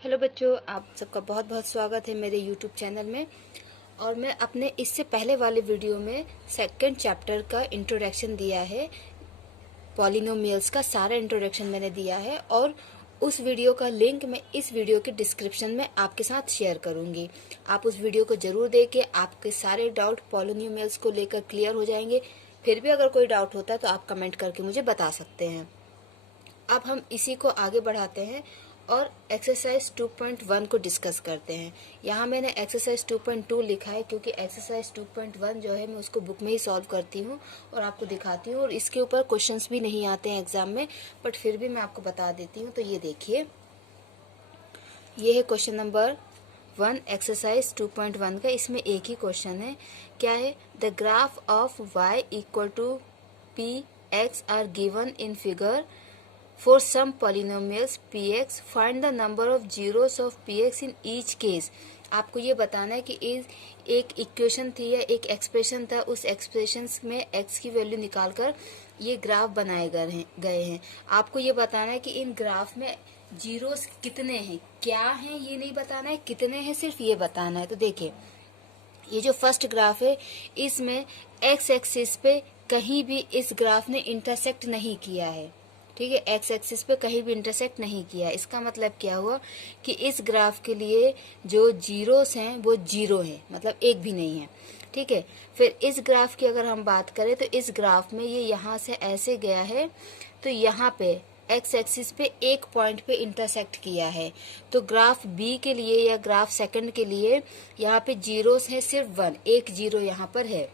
Hello बच्चों, आप सबका बहुत बहुत स्वागत है मेरे यूट्यूब चैनल में। और मैं अपने इससे पहले वाले वीडियो में सेकंड चैप्टर का इंट्रोडक्शन दिया है। पॉलिनोमियल्स का सारा इंट्रोडक्शन मैंने दिया है और उस वीडियो का लिंक मैं इस वीडियो के डिस्क्रिप्शन में आपके साथ शेयर करूंगी। आप उस वीडियो को जरूर देखें, आपके सारे डाउट पॉलिनोमियल्स को लेकर क्लियर हो जाएंगे। फिर भी अगर कोई डाउट होता है तो आप कमेंट करके मुझे बता सकते हैं। अब हम इसी को आगे बढ़ाते हैं और एक्सरसाइज 2.1 को डिस्कस करते हैं। यहाँ मैंने एक्सरसाइज 2.2 लिखा है क्योंकि एक्सरसाइज 2.1 जो है मैं उसको बुक में ही सॉल्व करती हूँ और आपको दिखाती हूँ, और इसके ऊपर क्वेश्चंस भी नहीं आते हैं एग्जाम में, बट फिर भी मैं आपको बता देती हूँ। तो ये देखिए, ये है क्वेश्चन नंबर 1 एक्सरसाइज 2.1 का। इसमें एक ही क्वेश्चन है। क्या है? The graph of y equal to p x are given in figure For some polynomials px, find the number of zeros of px in each case. आपको ये बताना है कि एक इक्वेशन थी या एक एक्सप्रेशन था, उस एक्सप्रेशन में x की वैल्यू निकालकर ये ग्राफ बनाए गए हैं। आपको ये बताना है कि इन ग्राफ में जीरोस कितने हैं, क्या हैं ये नहीं बताना है, कितने हैं सिर्फ ये बताना है। तो देखिए, ये जो फर्स्ट ग्राफ है इसमें x एक्सिस पे कहीं भी इस ग्राफ ने इंटरसेक्ट नहीं किया है। ठीक है, एक्स एक्सिस पे कहीं भी इंटरसेक्ट नहीं किया। इसका मतलब क्या हुआ कि इस ग्राफ के लिए जो जीरोस हैं वो जीरो है, मतलब एक भी नहीं है। ठीक है, फिर इस ग्राफ की अगर हम बात करें तो इस ग्राफ में ये यहाँ से ऐसे गया है, तो यहाँ पे एक्स एक्सिस पे एक पॉइंट पे इंटरसेक्ट किया है। तो ग्राफ बी के लिए या ग्राफ सेकंड के लिए यहाँ पे जीरोस है सिर्फ 1, एक जीरो यहाँ पर है।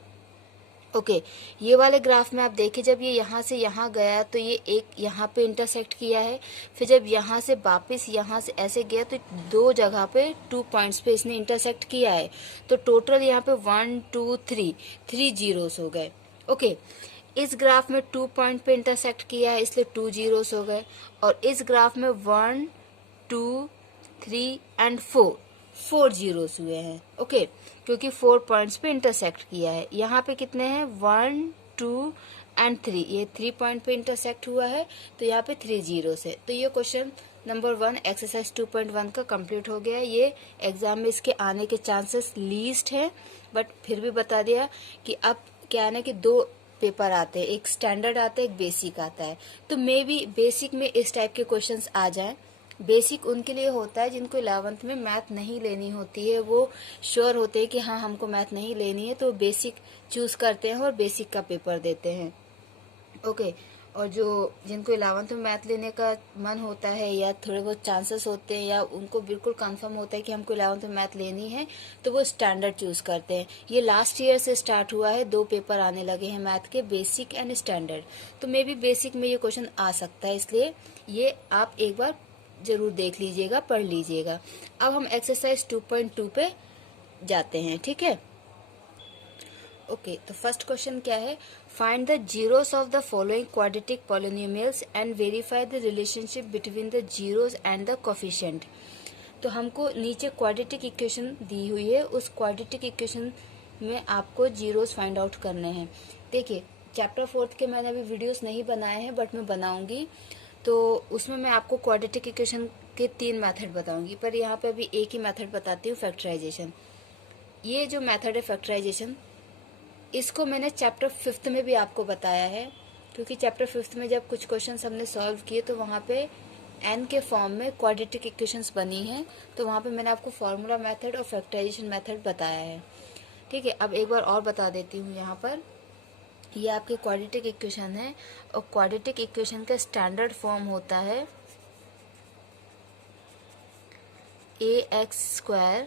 ओके, ये वाले ग्राफ में आप देखिए, जब ये यहाँ से यहाँ गया तो ये एक यहाँ पे इंटरसेक्ट किया है, फिर जब यहाँ से वापस यहाँ से ऐसे गया तो दो जगह पे 2 पॉइंट्स पे इसने इंटरसेक्ट किया है। तो टोटल यहाँ पे 1 2 3 जीरोस हो गए। ओके, इस ग्राफ में 2 पॉइंट पे इंटरसेक्ट किया है इसलिए 2 जीरोस हो गए, और इस ग्राफ में 1 2 3 एंड 4 जीरोस हुए हैं। ओके, क्योंकि 4 पॉइंट्स पे इंटरसेक्ट किया है। यहाँ पे कितने हैं? 1 2 एंड 3, ये 3 पॉइंट पे इंटरसेक्ट हुआ है, तो यहाँ पे 3 जीरोस है। तो ये क्वेश्चन नंबर 1 एक्सरसाइज 2.1 का कंप्लीट हो गया। ये एग्जाम में इसके आने के चांसेस लीस्ट है, बट फिर भी बता दिया कि अब क्या है ना कि 2 पेपर आते हैं, एक स्टैंडर्ड आता है, एक बेसिक आता है। तो मे बी बेसिक में इस टाइप के क्वेश्चंस आ जाएं। बेसिक उनके लिए होता है जिनको 11th में मैथ नहीं लेनी होती है, वो श्योर होते हैं कि हाँ हमको मैथ नहीं लेनी है, तो बेसिक चूज करते हैं और बेसिक का पेपर देते हैं। ओके, और जो जिनको 11th में मैथ लेने का मन होता है या थोड़े बहुत चांसेस होते हैं या उनको बिल्कुल कंफर्म होता है कि हमको 11th में मैथ लेनी है, तो वो स्टैंडर्ड चूज करते हैं। ये लास्ट ईयर से स्टार्ट हुआ है, 2 पेपर आने लगे हैं मैथ के, बेसिक एंड स्टैंडर्ड। तो मे बी बेसिक में ये क्वेश्चन आ सकता है, इसलिए ये आप एक बार जरूर देख लीजिएगा, पढ़ लीजिएगा। अब हम एक्सरसाइज 2.2 पे जाते हैं। ठीक है, ओके, तो फर्स्ट क्वेश्चन क्या है? Find the zeros of the following quadratic polynomials and verify the relationship between the zeros and the coefficient. तो हमको नीचे क्वाड्रेटिक इक्वेशन दी हुई है, उस क्वाड्रेटिक इक्वेशन में आपको जीरोस फाइंड आउट करने हैं। देखिए, चैप्टर 4 के मैंने अभी वीडियोस नहीं बनाए हैं, बट मैं बनाऊंगी, तो उसमें मैं आपको क्वाड्रेटिक इक्वेशन के 3 मेथड बताऊंगी, पर यहाँ पे अभी एक ही मेथड बताती हूँ, फैक्टराइजेशन। ये जो मेथड है फैक्टराइजेशन, इसको मैंने चैप्टर 5 में भी आपको बताया है, क्योंकि चैप्टर 5 में जब कुछ क्वेश्चंस हमने सॉल्व किए तो वहाँ पे एन के फॉर्म में क्वाड्रेटिक इक्वेशंस बनी हैं, तो वहाँ पे मैंने आपको फार्मूला मेथड और फैक्टराइजेशन मेथड बताया है। ठीक है, अब एक बार और बता देती हूँ। यहाँ पर ये आपकी क्वाड्रेटिक इक्वेशन है, और क्वाड्रेटिक इक्वेशन का स्टैंडर्ड फॉर्म होता है ax²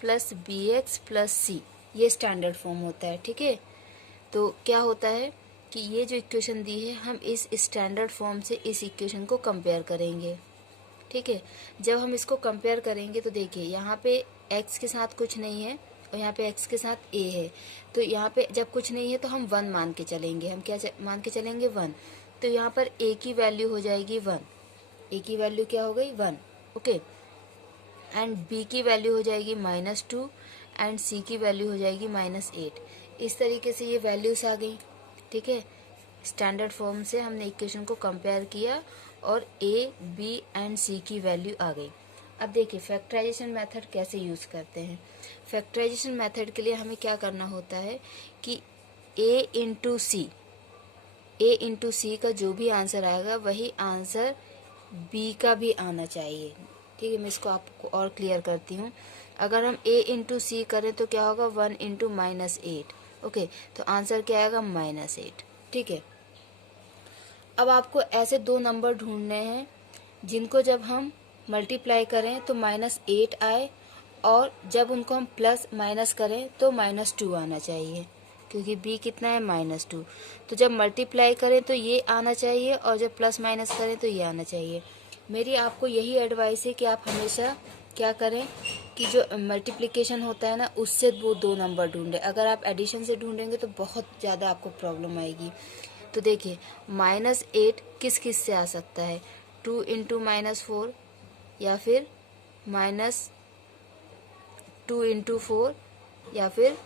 plus bx plus c, ये स्टैंडर्ड फॉर्म होता है। ठीक है, तो क्या होता है कि ये जो इक्वेशन दी है, हम इस स्टैंडर्ड फॉर्म से इस इक्वेशन को कंपेयर करेंगे। ठीक है, जब हम इसको कंपेयर करेंगे तो देखिए, यहाँ पे x के साथ कुछ नहीं है और यहाँ पे x के साथ a है, तो यहाँ पे जब कुछ नहीं है तो हम 1 मान के चलेंगे। हम क्या मान के चलेंगे? 1। तो यहाँ पर a की वैल्यू हो जाएगी 1, a की वैल्यू क्या हो गई? 1। ओके, एंड b की वैल्यू हो जाएगी -2 एंड c की वैल्यू हो जाएगी -8। इस तरीके से ये वैल्यूज आ गई। ठीक है, स्टैंडर्ड फॉर्म से हमने इक्वेशन को कंपेयर किया और a, b एंड c की वैल्यू आ गई। अब देखिए फैक्टराइजेशन मेथड कैसे यूज़ करते हैं। फैक्टराइजेशन मेथड के लिए हमें क्या करना होता है कि ए इंटू सी का जो भी आंसर आएगा वही आंसर बी का भी आना चाहिए। ठीक है, मैं इसको आपको और क्लियर करती हूँ। अगर हम ए इंटू सी करें तो क्या होगा, 1 इंटू -8। ओके, तो आंसर क्या आएगा, -8। ठीक है, अब आपको ऐसे दो नंबर ढूंढने हैं जिनको जब हम मल्टीप्लाई करें तो -8 आए, और जब उनको हम प्लस माइनस करें तो -2 आना चाहिए, क्योंकि b कितना है, -2। तो जब मल्टीप्लाई करें तो ये आना चाहिए, और जब प्लस माइनस करें तो ये आना चाहिए। मेरी आपको यही एडवाइस है कि आप हमेशा क्या करें कि जो मल्टीप्लिकेशन होता है ना, उससे वो दो नंबर ढूंढें। अगर आप एडिशन से ढूंढेंगे तो बहुत ज़्यादा आपको प्रॉब्लम आएगी। तो देखिए -8 किस किस से आ सकता है, 2 इंटू -4, या फिर -2 इंटू 4, या फिर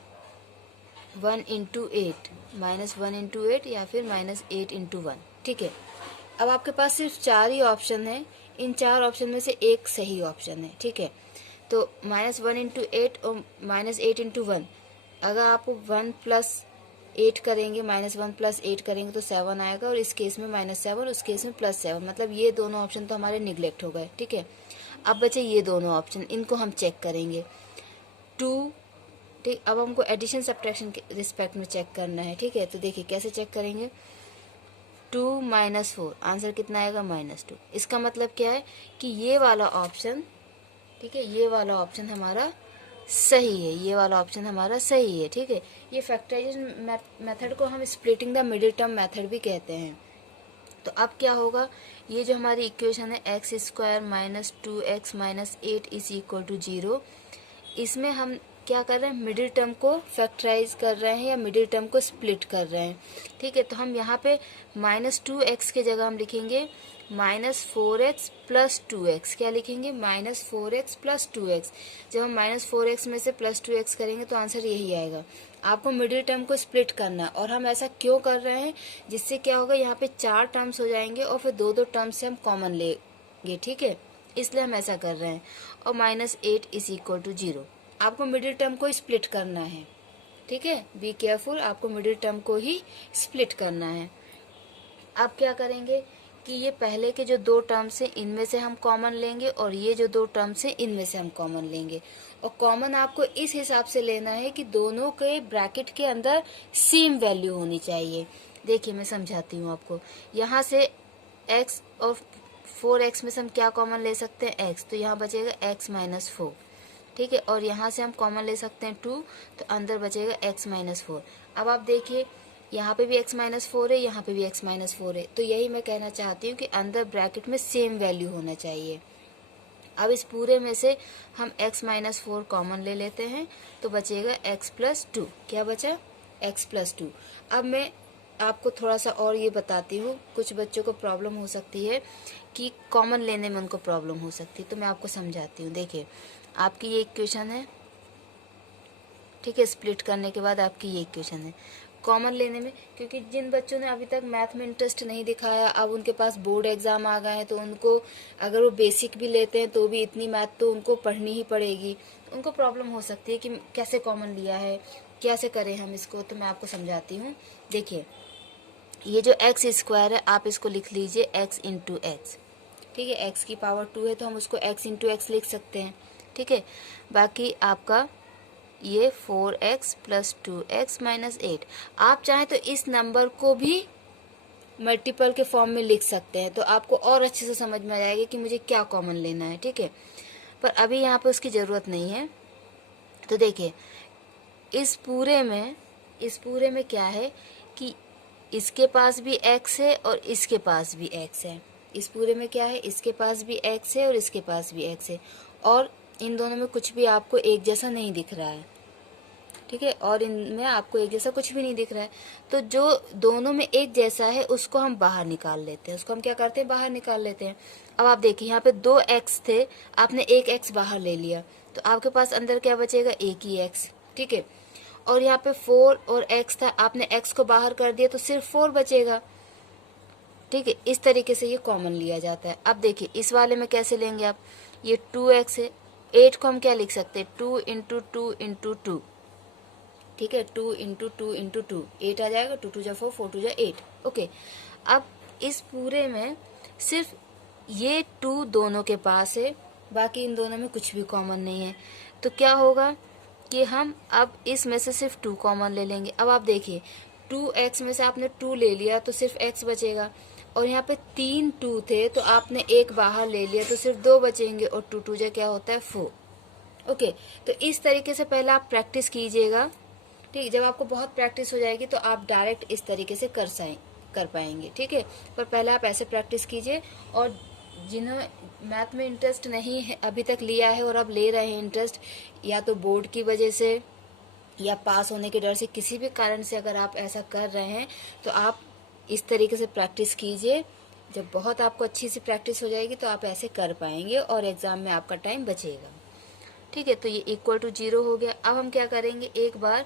1 इंटू 8, -1 इंटू 8, या फिर -8 इंटू 1। ठीक है, अब आपके पास सिर्फ 4 ही ऑप्शन है। इन 4 ऑप्शन में से एक सही ऑप्शन है। ठीक है, तो -1 इंटू 8 और -8 इंटू 1, अगर आप 1 प्लस 8 करेंगे, -1 प्लस 8 करेंगे तो 7 आएगा, और इस केस में -7, उस केस में +7, मतलब ये दोनों ऑप्शन तो हमारे निगलेक्ट हो गए। ठीक है, अब बचे ये दोनों ऑप्शन, इनको हम चेक करेंगे। 2, ठीक, अब हमको एडिशन सब्ट्रैक्शन के रिस्पेक्ट में चेक करना है। ठीक है, तो देखिए कैसे चेक करेंगे, 2 - 4, आंसर कितना आएगा, -2। इसका मतलब क्या है कि ये वाला ऑप्शन, ठीक है, ये वाला ऑप्शन हमारा सही है, ये वाला ऑप्शन हमारा सही है। ठीक है, ये फैक्टराइजेशन मेथड को हम splitting the middle term method भी कहते हैं। तो अब क्या होगा, ये जो हमारी इक्वेशन है x² - 2x - 8 = 0, इसमें हम क्या कर रहे हैं, मिडिल टर्म को फैक्टराइज कर रहे हैं या मिडिल टर्म को स्प्लिट कर रहे हैं। ठीक है, तो हम यहाँ पे -2x के जगह हम लिखेंगे -4x + 2x। क्या लिखेंगे, -4x + 2x। जब हम -4x में से +2x करेंगे तो आंसर यही आएगा। आपको मिडिल टर्म को स्प्लिट करना है, और हम ऐसा क्यों कर रहे हैं, जिससे क्या होगा, यहाँ पे 4 टर्म्स हो जाएंगे और फिर 2-2 टर्म्स से हम कॉमन लेंगे। ठीक है, इसलिए हम ऐसा कर रहे हैं। और -8 = 0, आपको मिडिल टर्म को स्प्लिट करना है। ठीक है, बी केयरफुल, आपको मिडिल टर्म को ही स्प्लिट करना है। अब क्या करेंगे कि ये पहले के जो 2 टर्म्स हैं इनमें से हम कॉमन लेंगे, और ये जो 2 टर्म्स हैं इनमें से हम कॉमन लेंगे। और कॉमन आपको इस हिसाब से लेना है कि दोनों के ब्रैकेट के अंदर सेम वैल्यू होनी चाहिए। देखिए मैं समझाती हूँ आपको। यहाँ से x और 4x में से हम क्या कॉमन ले सकते हैं, x, तो यहाँ बचेगा x - 4। ठीक है, और यहाँ से हम कॉमन ले सकते हैं 2, तो अंदर बचेगा x - 4। अब आप देखिए यहाँ पे भी x - 4 है, यहाँ पे भी x - 4 है, तो यही मैं कहना चाहती हूँ कि अंदर ब्रैकेट में सेम वैल्यू होना चाहिए। अब इस पूरे में से हम x - 4 कॉमन ले लेते हैं, तो बचेगा x + 2। क्या बचा, x + 2। अब मैं आपको थोड़ा सा और ये बताती हूँ, कुछ बच्चों को प्रॉब्लम हो सकती है कि कॉमन लेने में उनको प्रॉब्लम हो सकती है, तो मैं आपको समझाती हूँ। देखिए आपकी ये इक्वेशन है, ठीक है, स्प्लिट करने के बाद आपकी ये इक्वेशन है। कॉमन लेने में, क्योंकि जिन बच्चों ने अभी तक मैथ में इंटरेस्ट नहीं दिखाया, अब उनके पास बोर्ड एग्जाम आ गए हैं, तो उनको अगर वो बेसिक भी लेते हैं तो भी इतनी मैथ तो उनको पढ़नी ही पड़ेगी। उनको प्रॉब्लम हो सकती है कि कैसे कॉमन लिया है, कैसे करें हम इसको, तो मैं आपको समझाती हूँ। देखिए ये जो x² है, आप इसको लिख लीजिए x × x। ठीक है, x की पावर 2 है तो हम उसको x × x लिख सकते हैं। ठीक है, बाकी आपका ये 4x + 2x - 8। आप चाहें तो इस नंबर को भी मल्टीपल के फॉर्म में लिख सकते हैं, तो आपको और अच्छे से समझ में आ जाएगा कि मुझे क्या कॉमन लेना है। ठीक है, पर अभी यहाँ पे उसकी ज़रूरत नहीं है। तो देखिए इस पूरे में क्या है कि इसके पास भी x है और इसके पास भी x है। इस पूरे में क्या है, इसके पास भी x है और इसके पास भी x है, और इन दोनों में कुछ भी आपको एक जैसा नहीं दिख रहा है। ठीक है, और इनमें आपको एक जैसा कुछ भी नहीं दिख रहा है, तो जो दोनों में एक जैसा है उसको हम बाहर निकाल लेते हैं। उसको हम क्या करते हैं, बाहर निकाल लेते हैं। अब आप देखिए यहाँ पे 2 x थे, आपने एक x बाहर ले लिया, तो आपके पास अंदर क्या बचेगा, एक ही x। ठीक है, और यहाँ पे 4 और x था, आपने x को बाहर कर दिया तो सिर्फ 4 बचेगा। ठीक है, इस तरीके से ये कॉमन लिया जाता है। अब देखिए इस वाले में कैसे लेंगे आप, ये 2x है, 8 को हम क्या लिख सकते हैं, 2 इंटू 2 इंटू 2, ठीक है, 2 इंटू 2 इंटू 2, 8 आ जाएगा, 2 2 जा 4, 4 2 जा 8। ओके, अब इस पूरे में सिर्फ ये 2 दोनों के पास है, बाकी इन दोनों में कुछ भी कॉमन नहीं है। तो क्या होगा कि हम अब इसमें से सिर्फ 2 कॉमन ले लेंगे। अब आप देखिए 2x में से आपने 2 ले लिया तो सिर्फ x बचेगा, और यहाँ पे 3 2 थे तो आपने 1 बाहर ले लिया तो सिर्फ 2 बचेंगे, और 2 2 जा क्या होता है 4। ओके, तो इस तरीके से पहले आप प्रैक्टिस कीजिएगा, ठीक। जब आपको बहुत प्रैक्टिस हो जाएगी तो आप डायरेक्ट इस तरीके से कर पाएंगे, ठीक है। पर पहले आप ऐसे प्रैक्टिस कीजिए, और जिन्हें मैथ में इंटरेस्ट नहीं है अभी तक लिया है और अब ले रहे हैं इंटरेस्ट, या तो बोर्ड की वजह से या पास होने के डर से, किसी भी कारण से अगर आप ऐसा कर रहे हैं तो आप इस तरीके से प्रैक्टिस कीजिए। जब बहुत आपको अच्छी सी प्रैक्टिस हो जाएगी तो आप ऐसे कर पाएंगे और एग्जाम में आपका टाइम बचेगा, ठीक है। तो ये इक्वल टू 0 हो गया। अब हम क्या करेंगे, एक बार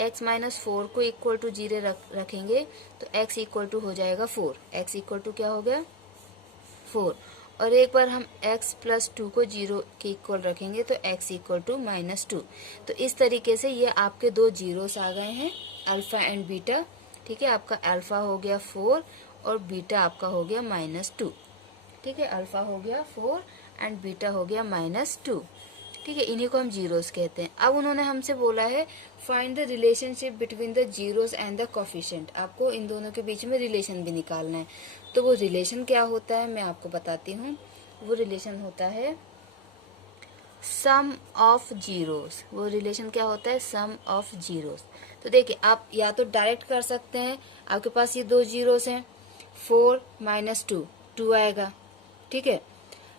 x माइनस 4 को इक्वल टू 0 रखेंगे तो x इक्वल टू हो जाएगा 4, x इक्वल टू क्या हो गया 4, और एक बार हम x प्लस 2 को 0 के इक्वल रखेंगे तो x इक्वल टू माइनस 2। तो इस तरीके से ये आपके 2 जीरोस आ गए हैं, अल्फा एंड बीटा, ठीक है। आपका अल्फा हो गया 4 और बीटा आपका हो गया माइनस 2, ठीक है। अल्फा हो गया 4 एंड बीटा हो गया माइनस 2, ठीक है। इन्हीं को हम जीरोस कहते हैं। अब उन्होंने हमसे बोला है find the relationship between the zeros and the coefficient, आपको इन दोनों के बीच में रिलेशन भी निकालना है। तो वो रिलेशन क्या होता है मैं आपको बताती हूँ। वो रिलेशन होता है सम ऑफ जीरोस। वो रिलेशन क्या होता है, सम ऑफ जीरोस। तो देखिए आप या तो डायरेक्ट कर सकते हैं, आपके पास ये 2 जीरोस हैं, 4 माइनस 2, 2 आएगा, ठीक है।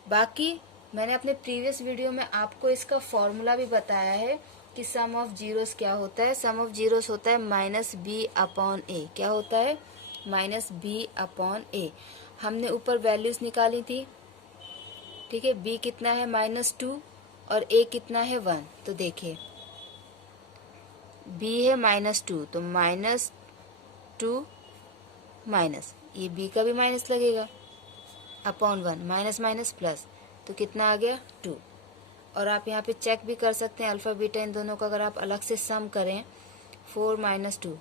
बाकी मैंने अपने प्रीवियस वीडियो में आपको इसका फॉर्मूला भी बताया है कि सम ऑफ जीरोस क्या होता है। सम ऑफ जीरोस होता है माइनस बी अपॉन ए। क्या होता है, माइनस बी अपॉन ए। हमने ऊपर वैल्यूज निकाली थी, ठीक है। बी कितना है माइनस 2 और ए कितना है 1। तो देखिए बी है माइनस 2 तो माइनस 2 माइनस, ये बी का भी माइनस लगेगा, अपॉन 1, माइनस माइनस प्लस, तो कितना आ गया 2। और आप यहाँ पे चेक भी कर सकते हैं अल्फा बीटा इन दोनों का अगर आप अलग से सम करें, 4 माइनस 2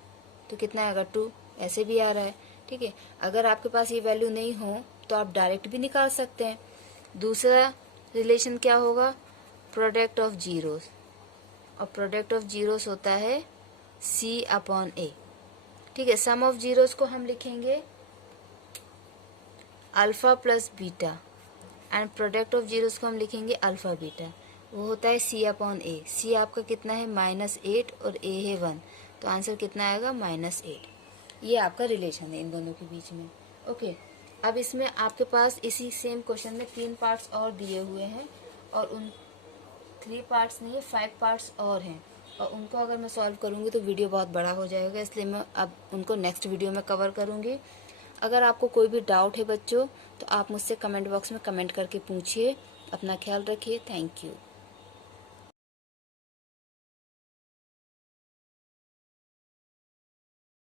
तो कितना आएगा 2, ऐसे भी आ रहा है, ठीक है। अगर आपके पास ये वैल्यू नहीं हो तो आप डायरेक्ट भी निकाल सकते हैं। दूसरा रिलेशन क्या होगा, प्रोडक्ट ऑफ जीरोस, और प्रोडक्ट ऑफ जीरोस होता है सी अपॉन ए, ठीक है। सम ऑफ जीरोस को हम लिखेंगे alpha plus beta, and product of zeros को हम लिखेंगे अल्फा बीटा, वो होता है सी अपॉन ए। सी आपका कितना है -8 और ए है 1, तो आंसर कितना आएगा -8। ये आपका रिलेशन है इन दोनों के बीच में, ओके। अब इसमें आपके पास इसी सेम क्वेश्चन में 3 पार्ट्स और दिए हुए हैं, और उन 3 पार्ट्स नहीं 5 पार्ट्स और हैं, और उनको अगर मैं सॉल्व करूँगी तो वीडियो बहुत बड़ा हो जाएगा, इसलिए मैं अब उनको नेक्स्ट वीडियो में कवर करूँगी। अगर आपको कोई भी डाउट है बच्चों तो आप मुझसे कमेंट बॉक्स में कमेंट करके पूछिए। अपना ख्याल रखिए, थैंक यू।